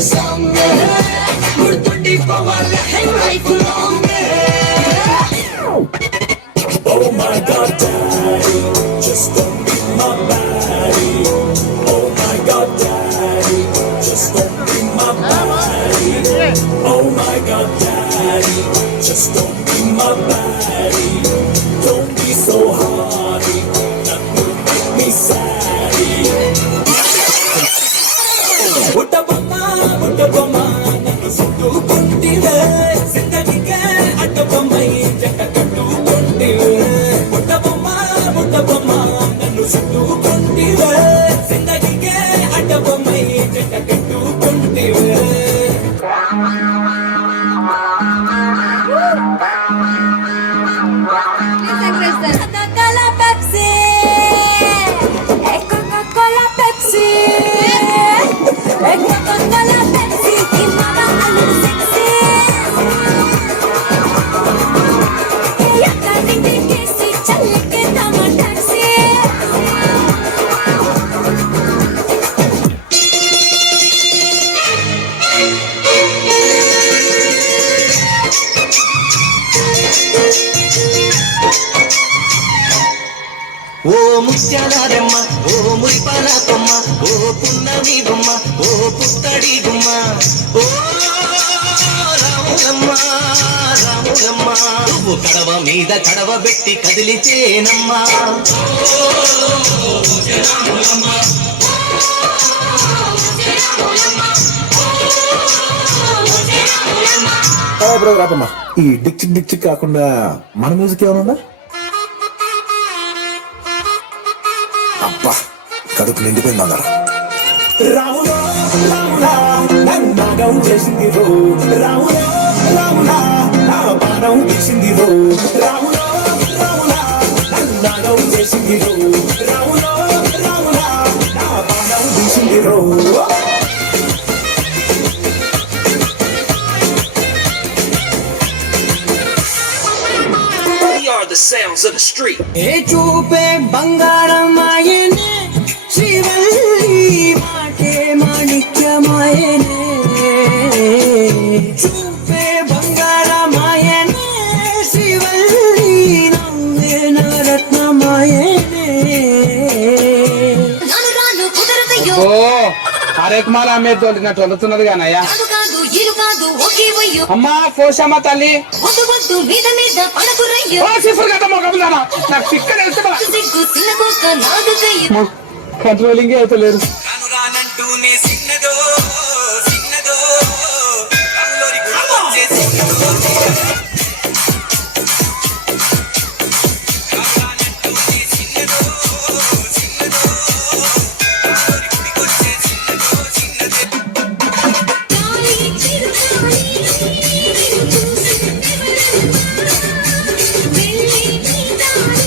song. Murtundi pawala hai life long. Oh my God, Daddy, just don't be my baddie. Oh my God, Daddy, just don't be my baddie. Oh my God, Daddy, just don't be my baddie. Don't be so hardy, that will make me saddy. Uttabama, nannu suttukontive, zindagige addabamai jetta kattukontive. Uttabama, nannu suttukontive, zindagige addabamai jetta kattukontive. Coca-Cola, Pepsi. Coca-Cola, Pepsi. Coca-Cola, Pepsi. Kimara alu sexy. Yakka dindi kesi chal ke tama taxi. ఓ ముత్యాలమ్మ ఓ మురిపాల కొమ్మ ఓ పున్నమి బొమ్మ ఓ పుత్తడి గుమ్మ ఓ రాములమ్మ రాములమ్మ నువ్వు కడవ మీద కడవ పెట్టి కదిలితేనమ్మ బ్రో రాపమ్మా ఈ డిక్ డిక్ కాకుండా మన మ్యూజిక్ ఏమైనా ఉందా? అబ్బా కడుపు నిండిపోయింది అన్నారు. రాములా రాములా నన్నాగం చేసింది రో, రాములా రాములా నా బాణం తీసింది రో, రాములా రాములా నన్నాగం చేసింది రో, రాములా రాములా నా బాణం తీసింది రో. The sounds of the street. ఏ చూపే బంగారమాయనే శ్రీవల్లి మాటే మాణిక్యమాయనే చూపే బంగారమాయనే శ్రీవల్లి నవ్వే నవరత్నమాయనే రాను రాను కుదరదయ్యో. ఓ అరేకుమాల అమ్మేది తోలినట్టు వదులుతున్నది కానయ్యా. కాదు కాదు ఇరు కాదు ఒకే వయ్యో. అమ్మా పోషమ్మ తల్లి వద్దు వద్దు మీద మీద పడకురయ్యో. ఓ సిఫర్ గడ్డ మొగములానా నాకు చిక్క తెలుసు సిగ్గు చిన్న కోక నాగుకయ్యో. కంట్రోలింగ్ అయితే లేదు. రాను రానంటూనే సిన్నదో సిన్నదో రాములోరి గుడికొచ్చే సిన్నదో రాను రానంటూనే సిన్నదో సిన్నదో రాములోరి గుడికొచ్చే సిన్నదో సిన్నదే. తాళి చిరుతాళి చూసి వెళ్ళి నీ తాళి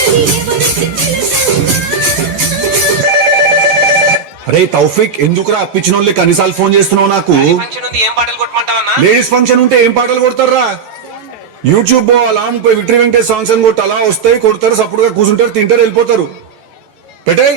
అది ఎవరికి తెలుసమ్మా. అరే తౌఫిక్ ఎందుకురా అప్పించిన వాళ్ళకి అన్నిసార్లు ఫోన్ చేస్తున్నావు నాకు? ఫంక్షన్ ఉంది, ఏం పాటలు కొట్టమంటావన్నా? లేడీస్ ఫంక్షన్ ఉంటే ఏం పాటలు కొడతారా? యూట్యూబ్ పోవాలా, ముప్పై విక్టరీ వెంకటేష్ సాంగ్స్ అని కొట్టి అలా వస్తాయి, కొడతారు, సప్పుడుగా కూర్చుంటారు, తింటారు, వెళ్ళిపోతారు. పెట్టే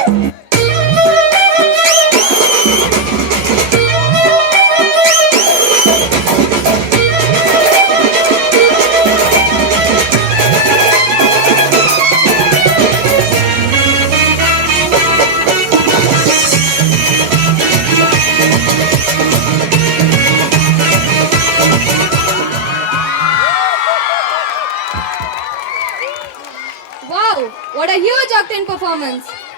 Wow, what a huge octane performance.